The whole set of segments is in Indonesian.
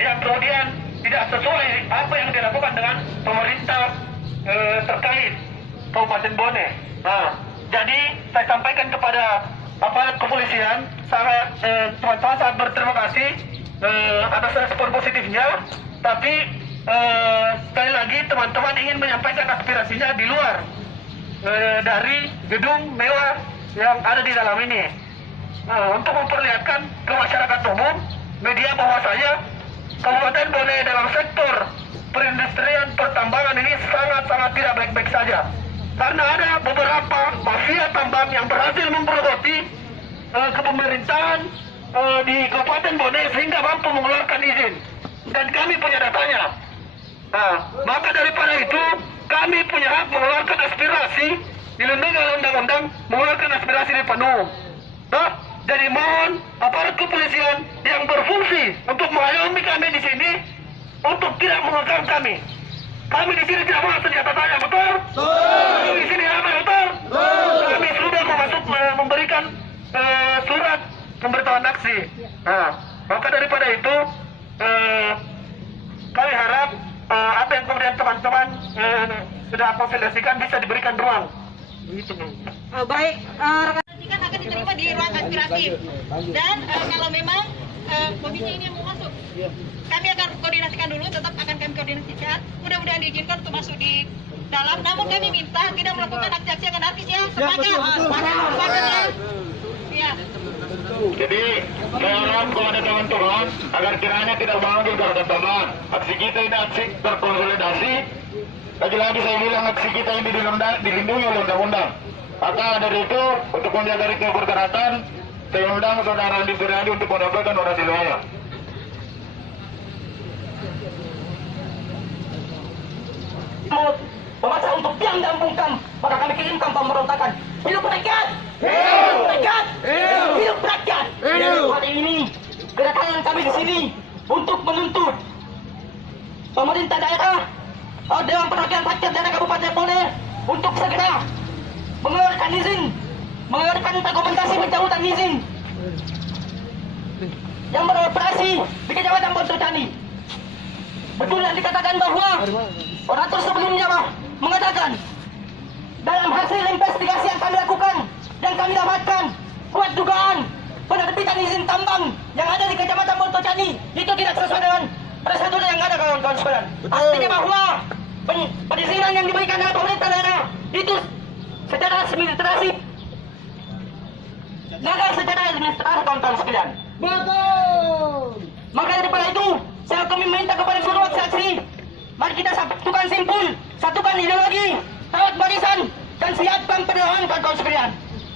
yang kemudian tidak sesuai apa yang dilakukan dengan pemerintah terkait Kabupaten Bone. Nah, jadi saya sampaikan kepada aparat kepolisian, sangat teman-teman sangat berterima kasih atas respon positifnya. Tapi sekali lagi teman-teman ingin menyampaikan aspirasinya di luar dari gedung mewah yang ada di dalam ini. Untuk memperlihatkan ke masyarakat umum, media bahwasanya Kabupaten Bone dalam sektor perindustrian pertambangan ini sangat-sangat tidak baik-baik saja. Karena ada beberapa mafia tambang yang berhasil memperogoti kepemerintahan di Kabupaten Bone sehingga mampu mengeluarkan izin. Dan kami punya datanya. Nah, maka daripada itu kami punya hak mengeluarkan aspirasi dilindungi oleh undang-undang, mengeluarkan aspirasi di penuh. Nah, jadi mohon aparat kepolisian yang berfungsi untuk mengayomi kami di sini untuk tidak mengekang kami. Kami di sini tidak bawa senjata tajam, betul? Kami di sini ramai, betul? Kami sudah memberikan surat pemberitahuan aksi. Nah, maka daripada itu kami harap apa yang kemudian teman-teman sudah konsolidasikan bisa diberikan ruang. Baik, rekan akan diterima di ruang aspirasi. Dan kalau memang komisi ini yang mau masuk, kami akan koordinasikan dulu, tetap akan kami koordinasikan. Mudah-mudahan diizinkan untuk masuk di dalam. Namun kami minta tidak melakukan aksi-aksi yang anarkis ya. Sepakat? Sepakat ya. Jadi saya harap kepada teman-teman agar kiranya tidak mengambil keagamaan. Aksi kita ini aksi berkonsolidasi. Lagi-lagi saya bilang aksi kita ini dilindungi oleh undang-undang. Maka dari itu untuk menjaga keberkerasan, saya undang saudara Andi Suryadi untuk menyampaikan orasi saya. Memaksa untuk diam dan bungkam, maka kami kirimkan pemberontakan. Hidup rakyat! Hidup rakyat! Hidup rakyat! Hari ini kedatangan kami di sini untuk menuntut pemerintah daerah, Dewan Perwakilan Rakyat Daerah Kabupaten Bone untuk segera mengeluarkan izin, mengeluarkan dokumentasi pencabutan izin yang beroperasi di Kecamatan Pontocani. Betul yang dikatakan bahwa orator sebelumnya mengatakan dalam hasil investigasi yang kami lakukan dan kami dapatkan kuat dugaan penerbitan izin tambang yang ada di Kecamatan Pontocani itu tidak sesuai dengan prosedur yang ada, kawan-kawan sekalian. Artinya bahwa perizinan yang diberikan oleh pemerintah daerah itu secara administrasi gagal secara administrasi, kawan-kawan sekalian. Betul. Maka daripada itu kami minta kepada seluruh saksi, mari kita satukan simpul, satukan ideologi, rawat barisan, dan siapkan pedoman, kawan-kawan sekalian.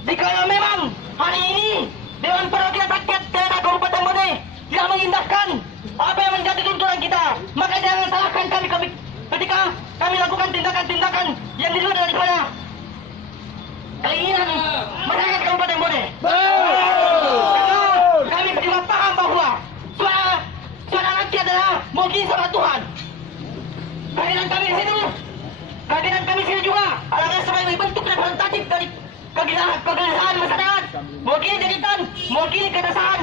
Jika memang hari ini Dewan Perwakilan Rakyat Daerah Kabupaten Bone tidak mengindahkan apa yang menjadi tuntutan kita, maka jangan salahkan kami ketika kami lakukan tindakan-tindakan yang di luar daripada keinginan masyarakat Kabupaten Bone. Kami juga paham bahwa suara rakyat adalah mogi sama Tuhan. Kehadiran kami di sini, kehadiran kami di sini juga adalah sebagai bentuk representatif dari kegelisahan masyarakat. Mewakili jeritan, mewakili keresahan,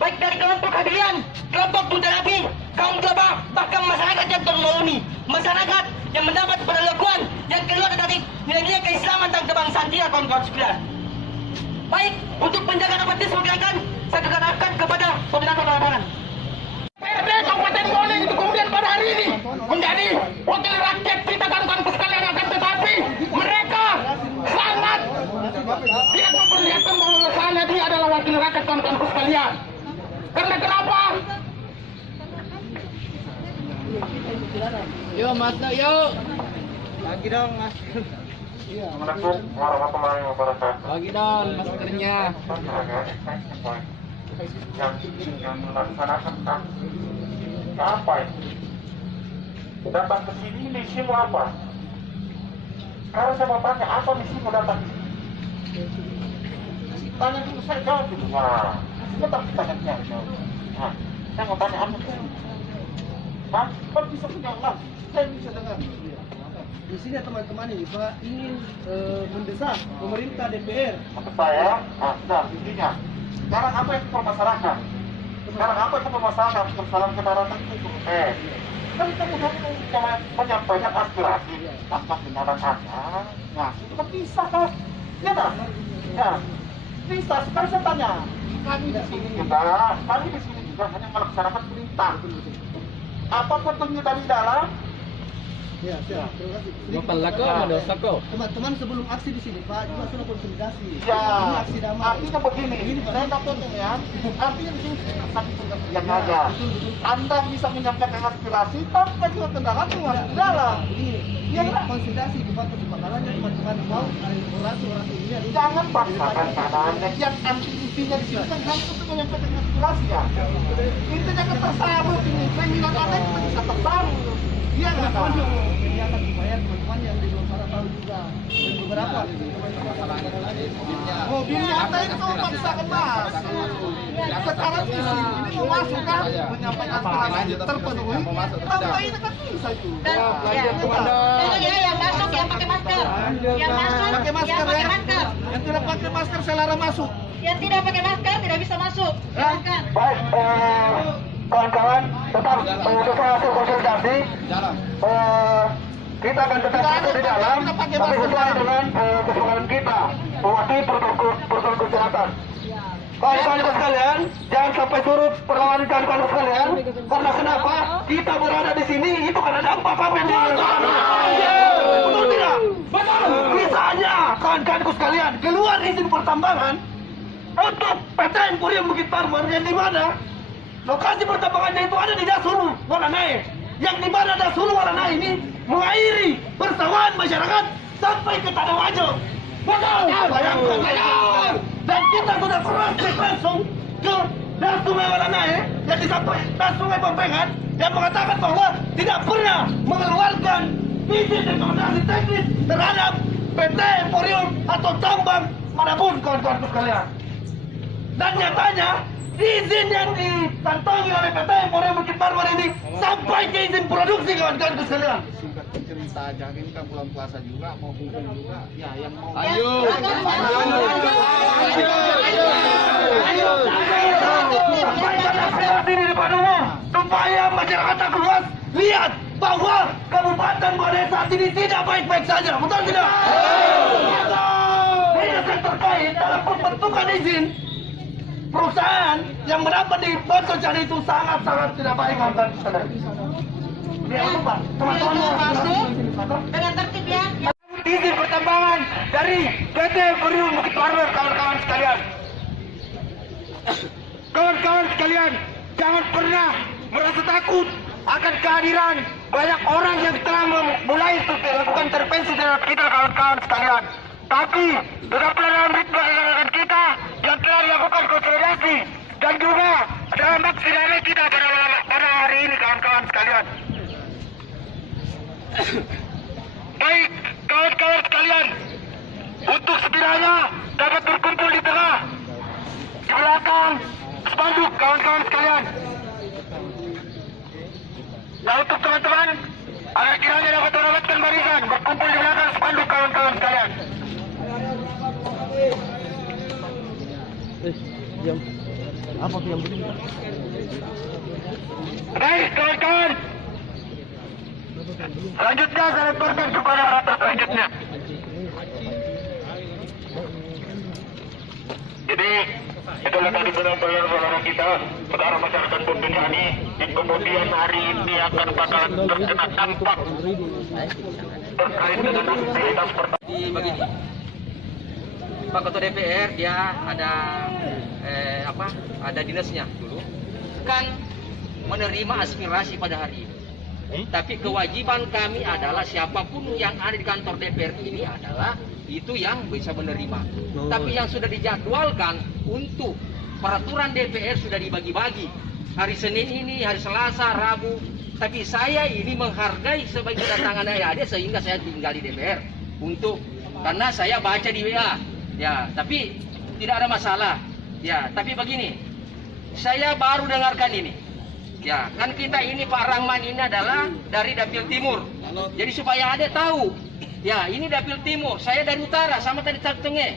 baik dari kelompok hadirin, kelompok Buterapi, kaum gelabah, bahkan masyarakat yang termaklumi, masyarakat yang mendapat perlakuan yang keluar dari nilai-nilai keislaman dan kebangsaan dia, kawan-kawan sekalian. Baik, untuk menjaga dapat diselenggarakan, saya kekerahkan kepada pemerintah lapangan. PRD Kabupaten Bone itu kemudian pada hari ini menjadi wakil rakyat kita, kawan-kawan sekalian, akan tetapi mereka sangat tidak memperlihatkan bahwa sana dia adalah wakil rakyat, kawan-kawan sekalian. Karena kenapa? Yuk mas, yuk. Lagi dong mas. Assalamualaikum warahmatullahi wabarakatuh. Lagi dong maskernya. Yang melaksanakan apa itu? Datang ke sini misimu apa? Kalau saya mau tanya apa misimu datang ke sini? Tanya dulu, saya jawab dulu. Nah, tetap tanya jawab. Nah, saya mau tanya apa sih? Hah? Kau bisa menjawab? Saya bisa dengar. Di sini teman-teman ini Pak ingin mendesak pemerintah DPR. Maksud saya, nah intinya sekarang apa yang dipermasalahkan? Sekarang apa itu permasalahan kendaraan itu? Kan kita cuma menyampaikan aspirasi, tanpa kenyataannya. Nah, itu kan bisa kan? Ya kan? Ya, bisa. Sekarang saya tanya, kami di sini juga hanya melaksanakan perintah. Apa petunjuk dari dalam? Ya, siap. Terima kasih. Bapak lako, mendosa kok. Teman-teman sebelum aksi di sini, Pak, juga sudah konsolidasi. Ya, Ini aksi damai. artinya begini, saya tak potong ya. Artinya di sini satu pengertian aja. Anda bisa menyampaikan aspirasi tanpa juga kendaraan luar dalam. Ini konsolidasi di Pak Kepakarannya teman-teman mau orasi ini harus Jangan paksakan keadaannya. Yang intinya di sini kan hanya untuk menyampaikan aspirasi ya. Intinya ketersabut ini, keinginan Anda itu bisa tersabut. Iya nggak tahu. Kegiatan supaya teman-teman yang di luar sana tahu juga. Dan beberapa Mobilnya Anda itu paksakan mas. Sekarang di sini ini mau masuk kan menyampaikan aspirasi terpenuhi. Tanpa ini kan bisa itu. Dan itu ya yang masuk yang pakai masker. Yang masuk Pakai masker yang pakai ya. masker. Yang tidak pakai masker saya larang masuk. Yang tidak pakai masker tidak bisa masuk. Silakan. Baik, kawan-kawan tetap sesuai hasil konsultasi. Kita akan tetap masuk di dalam, tapi sesuai dengan kesepakatan kita mewakili protokol kesehatan. Kawan-kawan sekalian, jangan sampai surut perlawanan kawan-kawan sekalian. Karena kenapa? Kita berada di sini itu karena dampak apa yang dilakukan. Betul tidak? Betul. Misalnya kawan-kawanku sekalian keluar izin pertambangan untuk PT Emporium Bukit Parmer yang di mana lokasi pertambangannya itu ada di Dasulu, Waranai. Yang di mana Dasulu, Waranai ini mengairi persawahan masyarakat sampai ke Tanah Wajo. Betul. Bayangkan saja. Dan kita sudah pernah cek langsung ke Das Sungai Waranai yang disampaikan Das Sungai Pempengan yang mengatakan bahwa tidak pernah mengeluarkan izin rekomendasi teknis terhadap PT Emporium atau tambang manapun kawan-kawan sekalian. Dan nyatanya izin yang dikantongi oleh PT Emporium Bukit Parmer ini sampai ke izin produksi kawan-kawan sekalian. singkat cerita aja, ini kan bulan puasa juga, mau kumpul juga. Ya, yang mau Sampaikan aspirasi di depan umum supaya masyarakat tak luas lihat bahwa Kabupaten Bone saat ini tidak baik-baik saja, betul tidak? Dinas yang terkait dalam pembentukan izin perusahaan yang mendapat di Bonsocani itu sangat-sangat tidak baik, kawan-kawan sekalian. Ini apa, Pak? Teman-teman mau Masuk dengan tertib ya. izin pertambangan dari PT Emporium Bukit Parmer, kawan-kawan sekalian. Kawan-kawan sekalian, jangan pernah merasa takut akan kehadiran banyak orang yang telah mulai melakukan intervensi terhadap kita, kawan-kawan sekalian. Tapi tetaplah dalam ritme kegiatan kita yang telah dilakukan konsolidasi dan juga dalam aksi damai kita pada hari ini, kawan-kawan sekalian. Baik, kawan-kawan sekalian, untuk sekiranya dapat berkumpul di tengah, di belakang spanduk, kawan-kawan sekalian. Nah, untuk teman-teman, agar kiranya dapat mendapatkan barisan, berkumpul di belakang spanduk, kawan-kawan sekalian. apa yang begini? Baik, kawan-kawan. Selanjutnya saya lemparkan kepada rapat selanjutnya. Jadi itulah tadi benar-benar saudara kita, saudara masyarakat Bonsocani, di kemudian hari ini akan bakalan terkena dampak terkait dengan aktivitas pertambangan. Begini, Pak Ketua DPR dia ada dinasnya dulu kan menerima aspirasi pada hari ini. Tapi kewajiban kami adalah siapapun yang ada di kantor DPR ini adalah itu yang bisa menerima. Tapi yang sudah dijadwalkan untuk peraturan DPR sudah dibagi-bagi. Hari Senin ini, hari Selasa, Rabu. Tapi saya ini menghargai sebagai kedatangan adik-adik sehingga saya tinggal di DPR karena saya baca di WA. Ya, tapi tidak ada masalah. Ya, tapi begini. Saya baru dengarkan ini. Ya, kan kita ini Pak Rahman ini adalah dari Dapil Timur. Jadi supaya adik tahu. Ya, ini Dapil Timur. Saya dari utara sama tadi Tengah.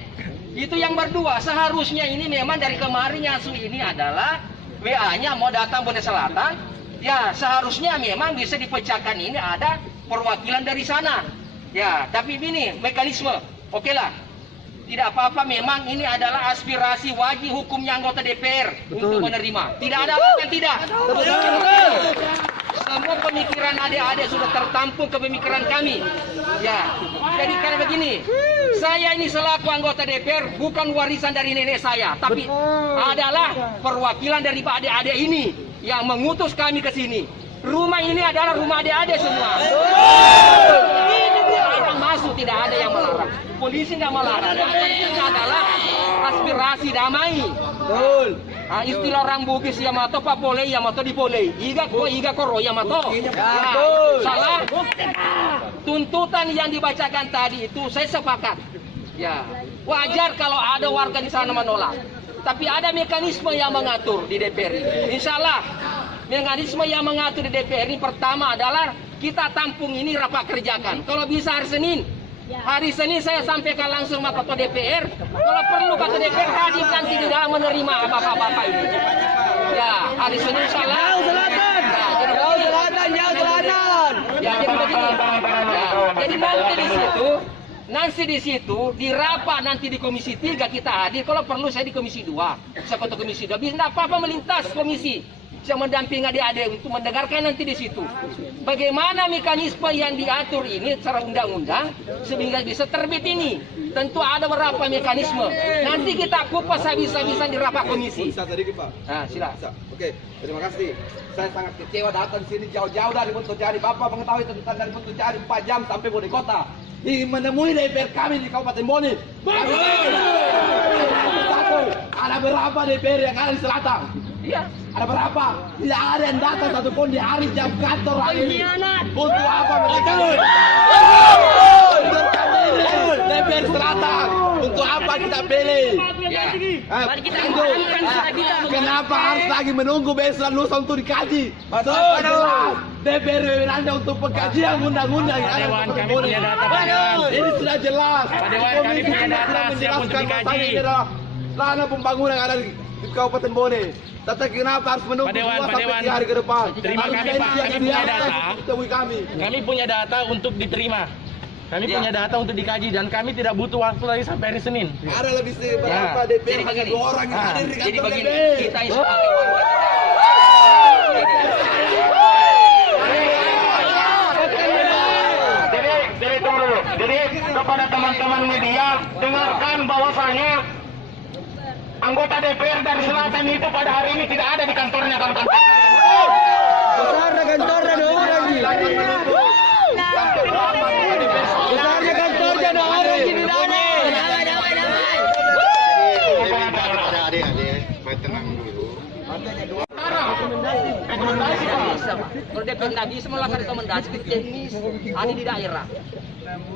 Itu yang berdua. Seharusnya ini memang dari kemarin yang asli ini adalah WA-nya mau datang Bone Selatan, ya seharusnya memang bisa dipecahkan ini ada perwakilan dari sana. Ya, tapi ini mekanisme, oke lah. Tidak apa-apa, memang ini adalah aspirasi wajib hukumnya anggota DPR untuk menerima. Tidak ada apa yang tidak. Semua pemikiran adik-adik sudah tertampung ke pemikiran kami. Ya, jadi karena begini, saya ini selaku anggota DPR bukan warisan dari nenek saya, tapi adalah perwakilan dari adik-adik ini yang mengutus kami ke sini. Rumah ini adalah rumah adik-adik semua. Yang masuk tidak ada yang melarang. Polisi tidak melarang. Yang penting adalah aspirasi damai. Betul. Istilah orang Bugis Yamato papole Yamato dipole. Iga koro Yamato. Salah. Tuntutan yang dibacakan tadi itu saya sepakat. Ya, wajar kalau ada warga di sana menolak. Tapi ada mekanisme yang mengatur di DPR ini. Insya Allah mekanisme yang mengatur di DPR ini pertama adalah kita tampung ini rapat kerjakan. Kalau bisa hari Senin saya sampaikan langsung sama Ketua DPR. Kalau perlu Ketua DPR hadir nanti di dalam menerima apa-apa ini. Ya, hari Senin insya Allah. Jauh selatan. Ya, jadi begini. Ya, jadi nanti di situ di rapat nanti di Komisi 3 kita hadir. Kalau perlu saya di Komisi 2. Saya ketua Komisi 2. Bisa apa-apa melintas komisi. Saya mendampingi adik-adik untuk mendengarkan nanti di situ. Bagaimana mekanisme yang diatur ini secara undang-undang sehingga bisa terbit ini. Tentu ada beberapa mekanisme. Nanti kita kupas habis-habisan di rapat komisi. Bisa sedikit Pak? Nah, silakan. Bisa. Oke, terima kasih. Saya sangat kecewa datang sini jauh-jauh dari Pontojari. Bapak mengetahui tentang dari Pontojari 4 jam sampai Bone Kota. Menemui DPR kami di Kabupaten Bone. Ada berapa DPR yang ada di selatan? Iya. Ada berapa? Tidak ada yang datang satupun di hari jam kantor hari ini. Untuk apa mereka? DPR selatan. Untuk apa kita pilih? Kenapa harus lagi menunggu besok lusa untuk dikaji? DPR Anda untuk pengkajian undang-undang yang ada di Kabupaten Bone. Ini sudah jelas. Kami punya data siap untuk dikaji. Lana pembangunan yang ada di Kabupaten Bone. Tetapi kenapa harus menunggu 2-3 hari ke depan? Terima kasih Pak, kami punya data. Kami punya data untuk diterima. Kami punya data untuk dikaji dan kami tidak butuh waktu lagi sampai hari Senin. Ada lebih berapa DPR hanya 2 orang yang hadir di Jadi kantor begini, DPR. kita ini sebagai warga. Jadi tunggu dulu. Jadi kepada teman-teman media dengarkan bahwasanya anggota DPR dari selatan itu pada hari ini tidak ada di kantornya kawan-kawan. Besarnya kantornya 2 orang lagi. Besarnya kantornya 2 orang lagi di dalam. Adik-adik, supaya tenang dulu. Kalau DPR nggak bisa melakukan rekomendasi ke teknis, ada di daerah.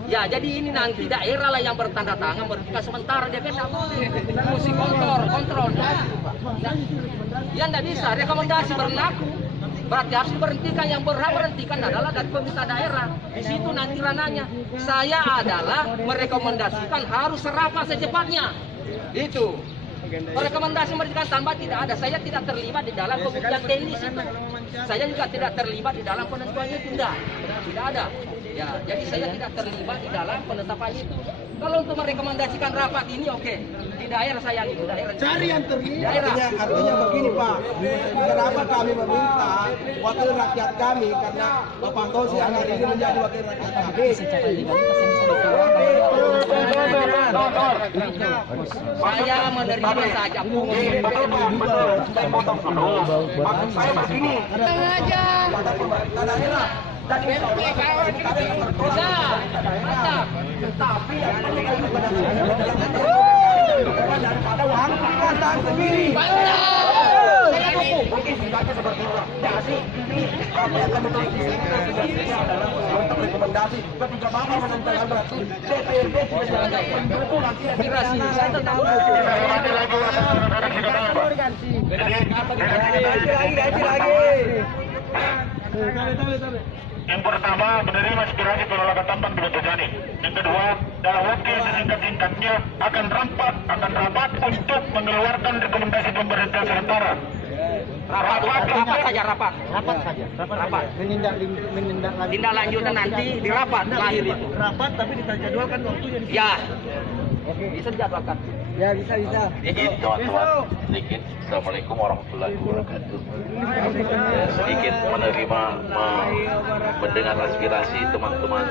Ya, jadi ini nanti daerah lah yang bertanda tangan, berkas sementara DPR nggak boleh. Mesti kontrol. Ya nggak bisa, rekomendasi berlaku. Berarti harus diberhentikan, yang berhak berhentikan adalah dari pemerintah daerah. Di situ nanti ranahnya. Saya adalah merekomendasikan harus serapah secepatnya. Itu. Rekomendasi memberikan tambah tidak ada. Saya tidak terlibat di dalam pembuktian teknis itu. Saya juga tidak terlibat di dalam penentuannya itu. Tidak ada. Ya, jadi saya tidak terlibat di dalam penetapan itu. Kalau untuk merekomendasikan rapat ini oke. Di daerah saya itu daerah. Cari yang terlibat. Artinya begini Pak. Kenapa kami meminta wakil rakyat kami karena Bapak Tosi yang hari ini menjadi wakil rakyat kami. Secara legalitas yang bisa saya menerima saja. Maksud saya begini. Bisa. Mantap. Tapi daripada uang perkataan sendiri. Mungkin sifatnya seperti itu. Jadi ini kami akan memberi adalah untuk rekomendasi ketika Bapak menentukan berarti DPRD sudah itu nanti Aspirasi saya tetap Yang pertama, menerima aspirasi penolakan tambang di Pontojari. Yang kedua, dalam waktu yang sesingkat-singkatnya akan rapat untuk mengeluarkan rekomendasi pemberhentian sementara. Rapat saja, rapat. Rapat. Tindak lanjutnya nanti di rapat lahir itu. Rapat tapi kita jadwalkan waktunya. Ya. Bisa dijadwalkan. Izin teman-teman sedikit. Assalamualaikum warahmatullahi wabarakatuh. Saya sedikit mendengar aspirasi teman-teman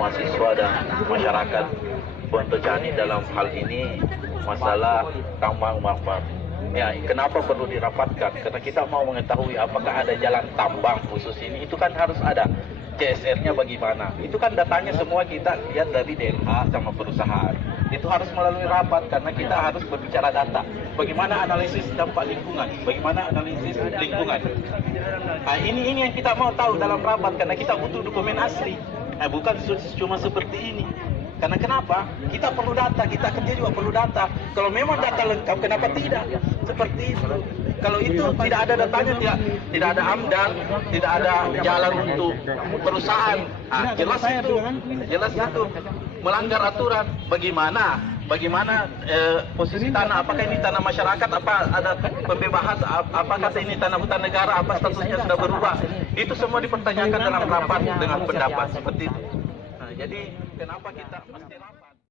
mahasiswa dan masyarakat Bontojani dalam hal ini masalah tambang marmer. Ya, kenapa perlu dirapatkan? Karena kita mau mengetahui apakah ada jalan tambang khusus ini. Itu kan harus ada CSR-nya bagaimana. Itu kan datanya semua kita lihat dari DNH sama perusahaan. Itu harus melalui rapat karena kita harus berbicara data. Bagaimana analisis dampak lingkungan? Bagaimana analisis lingkungan? Nah, ini yang kita mau tahu dalam rapat karena kita butuh dokumen asli. Nah, bukan cuma seperti ini. Karena kenapa? Kita perlu data, kita kerja juga perlu data. Kalau memang data lengkap, kenapa tidak? Seperti itu. Kalau itu tidak ada datanya, tidak ada AMDAL, tidak ada jalan untuk perusahaan. Nah, jelas itu melanggar aturan. Bagaimana posisi tanah? Apakah ini tanah masyarakat? Apa ada pembebasan? Apakah ini tanah hutan negara? Apa statusnya sudah berubah? Itu semua dipertanyakan dalam rapat dengan pendapat seperti itu. Nah, jadi kenapa kita mesti rapat?